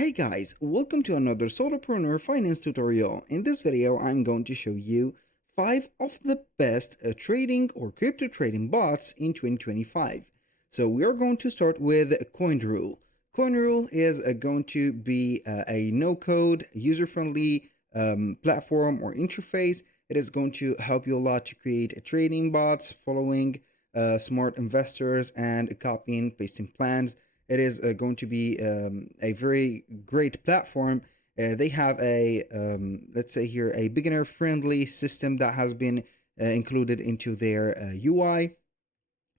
Hey guys, welcome to another solopreneur finance tutorial. In this video, I'm going to show you 5 of the best trading or crypto trading bots in 2025. So we are going to start with Coinrule. Coinrule is going to be a no-code, user-friendly platform or interface. It is going to help you a lot to create trading bots following smart investors and copying, pasting plans. It is going to be a very great platform. They have a, let's say here, a beginner friendly system that has been included into their UI.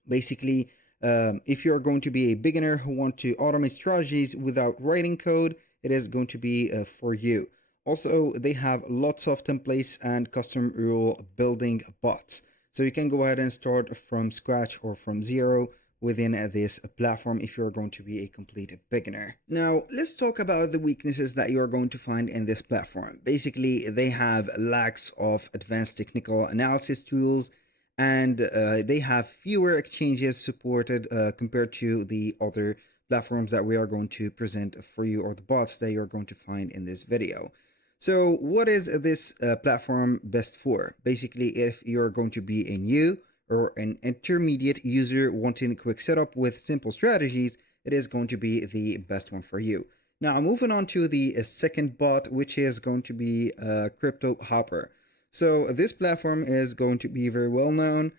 Basically, if you're going to be a beginner who want to automate strategies without writing code, it is going to be for you. Also, they have lots of templates and custom rule building bots. So you can go ahead and start from scratch or from zero within this platform if you're going to be a complete beginner. Now, let's talk about the weaknesses that you're going to find in this platform. Basically, they have lacks of advanced technical analysis tools, and they have fewer exchanges supported compared to the other platforms that we are going to present for you, or the bots that you're going to find in this video. So what is this platform best for? Basically, if you're going to be a new or an intermediate user wanting a quick setup with simple strategies, it is going to be the best one for you. Now, moving on to the second bot, which is going to be Cryptohopper. So this platform is going to be very well known.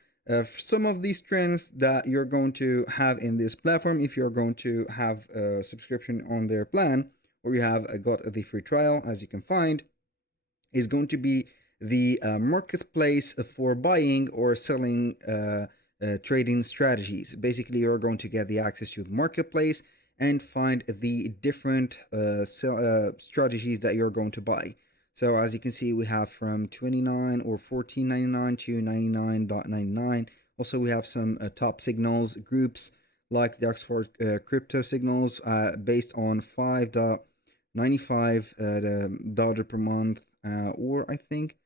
Some of the strengths that you're going to have in this platform, if you're going to have a subscription on their plan, or you have got the free trial, as you can find, is going to be the marketplace for buying or selling trading strategies. Basically, you're going to get the access to the marketplace and find the different strategies that you're going to buy. So as you can see, we have from 29 or 14.99 to 99.99. Also, we have some top signals groups like the Oxford crypto signals based on $5.95 per month, or I think,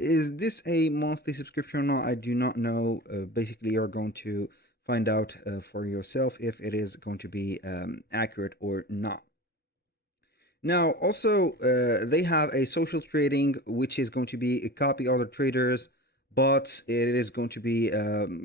is this a monthly subscription or not? I do not know. Basically, you're going to find out for yourself if it is going to be accurate or not. Now, also, they have a social trading, which is going to be a copy other traders, but it is going to be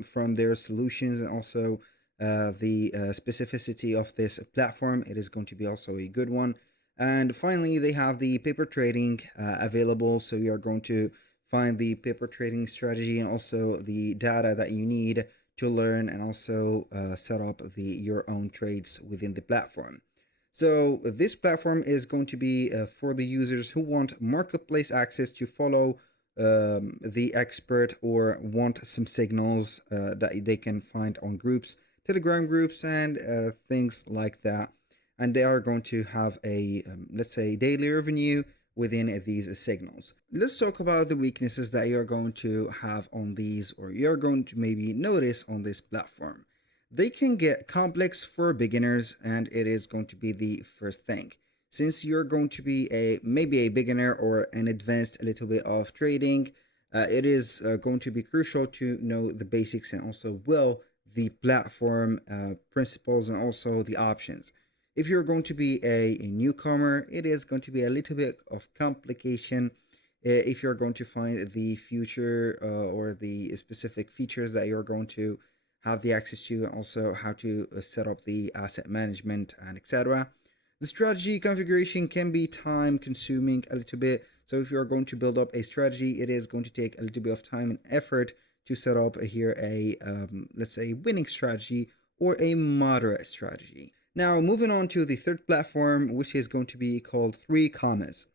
from their solutions, and also the specificity of this platform. It is going to be also a good one. And finally, they have the paper trading available. So you are going to find the paper trading strategy and also the data that you need to learn, and also set up your own trades within the platform. So this platform is going to be for the users who want marketplace access to follow the expert, or want some signals that they can find on groups, Telegram groups, and things like that. And they are going to have a, let's say, daily revenue within these signals. Let's talk about the weaknesses that you're going to have on these, or you're going to maybe notice on this platform. They can get complex for beginners, and it is going to be the first thing. Since you're going to be maybe a beginner or an advanced a little bit of trading, it is going to be crucial to know the basics and also the platform principles and also the options. If you're going to be a newcomer, it is going to be a little bit of complication if you're going to find the future or the specific features that you're going to have the access to, and also how to set up the asset management and etc. The strategy configuration can be time consuming a little bit. So if you're going to build up a strategy, it is going to take a little bit of time and effort to set up here a, let's say, winning strategy or a moderate strategy. Now, moving on to the third platform, which is going to be called 3 Commas.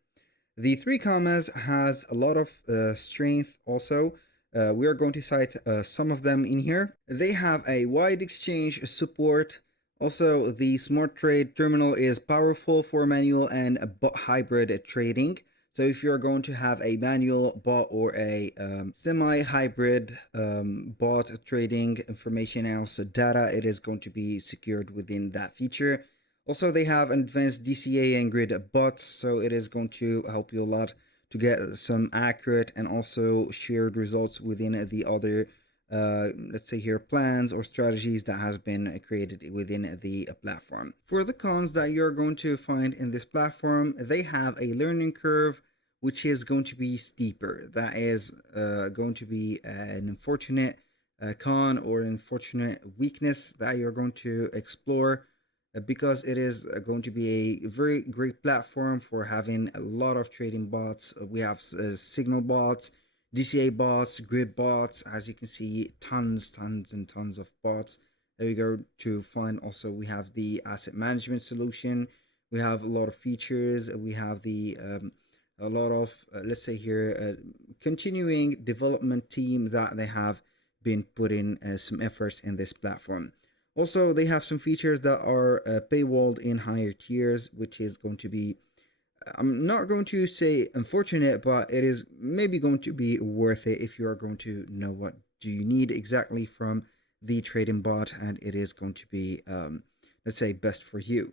The 3 Commas has a lot of strength also. We are going to cite some of them in here. They have a wide exchange support. Also, the smart trade terminal is powerful for manual and bot hybrid trading. So if you're going to have a manual bot or a semi-hybrid bot trading information and also data, it is going to be secured within that feature. Also, they have advanced DCA and grid bots, so it is going to help you a lot to get some accurate and also shared results within the other let's say here, plans or strategies that has been created within the platform. For the cons that you're going to find in this platform, they have a learning curve which is going to be steeper. That is going to be an unfortunate con or unfortunate weakness that you're going to explore, because it is going to be a very great platform for having a lot of trading bots. We have signal bots, DCA bots, grid bots. As you can see, tons and tons of bots. There we go to find. Also, we have the asset management solution. We have a lot of features. We have the a lot of let's say here continuing development team that they have been putting some efforts in this platform. Also, they have some features that are paywalled in higher tiers, which is going to be, I'm not going to say unfortunate, but it is maybe going to be worth it if you are going to know what do you need exactly from the trading bot, and it is going to be, let's say, best for you.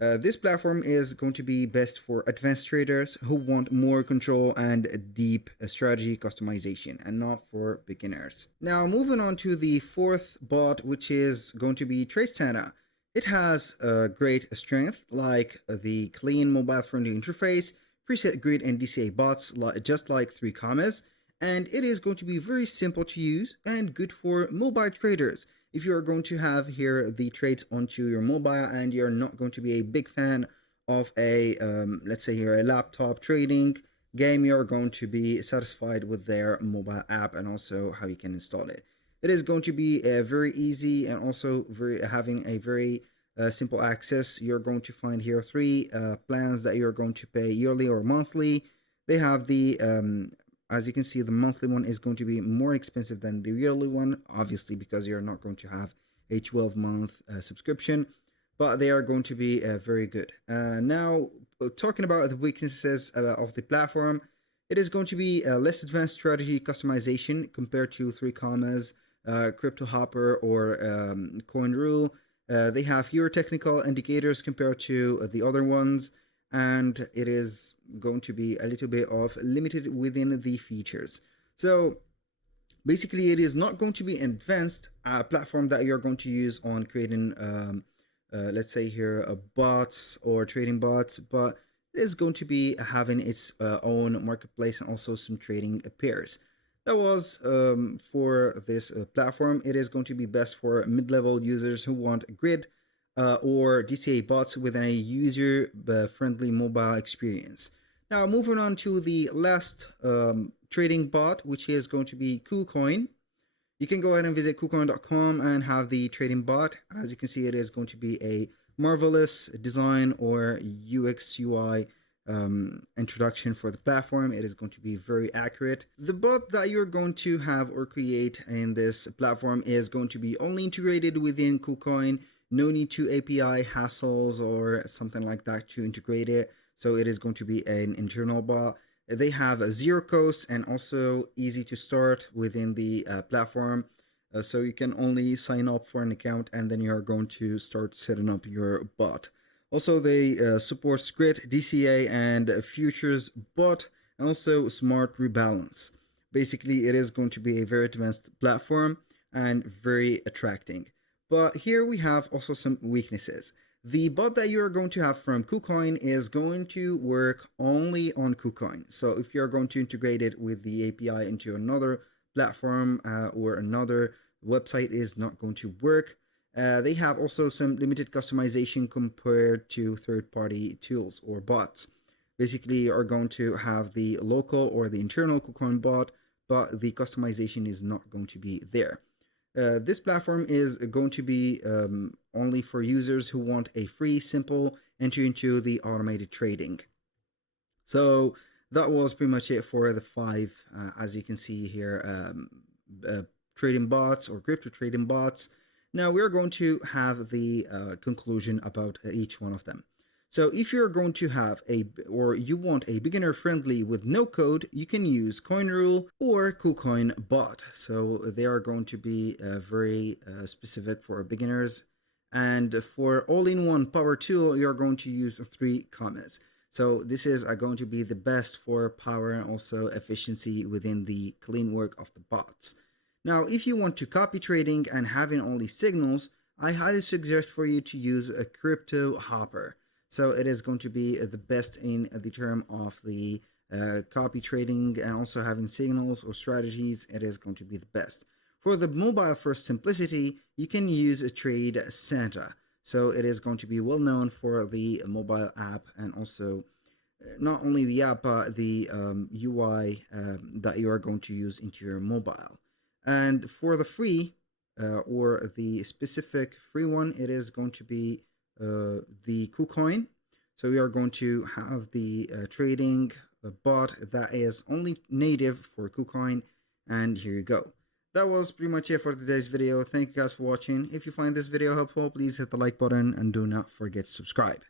This platform is going to be best for advanced traders who want more control and deep strategy customization, and not for beginners. Now, moving on to the fourth bot, which is going to be TradeSanta. It has great strength, like the clean mobile-friendly interface, preset grid and DCA bots, just like 3 commas, and it is going to be very simple to use and good for mobile traders. If you are going to have here the trades onto your mobile and you're not going to be a big fan of a let's say here a laptop trading game, you're going to be satisfied with their mobile app and also how you can install it. It is going to be very easy and also very having a very simple access. You're going to find here 3 plans that you're going to pay yearly or monthly. They have the as you can see, the monthly one is going to be more expensive than the yearly one, obviously, because you're not going to have a 12-month subscription, but they are going to be very good. Now, talking about the weaknesses of the platform, it is going to be less advanced strategy customization compared to 3 commas, Cryptohopper, or Coinrule. They have fewer technical indicators compared to the other ones, and it is going to be a little bit of limited within the features. So basically, it is not going to be an advanced platform that you're going to use on creating let's say here bots or trading bots, but it is going to be having its own marketplace and also some trading pairs. That was for this platform. It is going to be best for mid-level users who want grid or DCA bots within a user-friendly mobile experience. Now, moving on to the last trading bot, which is going to be KuCoin. You can go ahead and visit KuCoin.com and have the trading bot. As you can see, it is going to be a marvelous design or UX UI introduction for the platform. It is going to be very accurate. The bot that you're going to have or create in this platform is going to be only integrated within KuCoin. No need to API hassles or something like that to integrate it. So it is going to be an internal bot. They have a zero cost and also easy to start within the platform. So you can only sign up for an account and then you're going to start setting up your bot. Also, they support Grid, DCA, and futures bot, and also smart rebalance. Basically, it is going to be a very advanced platform and very attracting. But here we have also some weaknesses. The bot that you're going to have from KuCoin is going to work only on KuCoin. So if you're going to integrate it with the API into another platform or another website, is not going to work. They have also some limited customization compared to third-party tools or bots. Basically, you are going to have the local or the internal KuCoin bot, but the customization is not going to be there. This platform is going to be only for users who want a free, simple entry into the automated trading. So that was pretty much it for the 5, as you can see here, trading bots or crypto trading bots. Now we're going to have the conclusion about each one of them. So if you're going to have or you want a beginner friendly with no code, you can use Coinrule or KuCoin Bot. So they are going to be very specific for beginners. And for all-in-one power tool, you're going to use 3 commas. So this is going to be the best for power and also efficiency within the clean work of the bots. Now, if you want to copy trading and having only signals, I highly suggest for you to use a Cryptohopper. So it is going to be the best in the term of the copy trading and also having signals or strategies. It is going to be the best. For the mobile first simplicity, you can use a TradeSanta. So it is going to be well known for the mobile app and also not only the app but the UI that you are going to use into your mobile. And for the free or the specific free one, it is going to be the KuCoin. So we are going to have the trading bot that is only native for KuCoin, and here you go. That was pretty much it for today's video. Thank you guys for watching. If you find this video helpful, please hit the like button and do not forget to subscribe.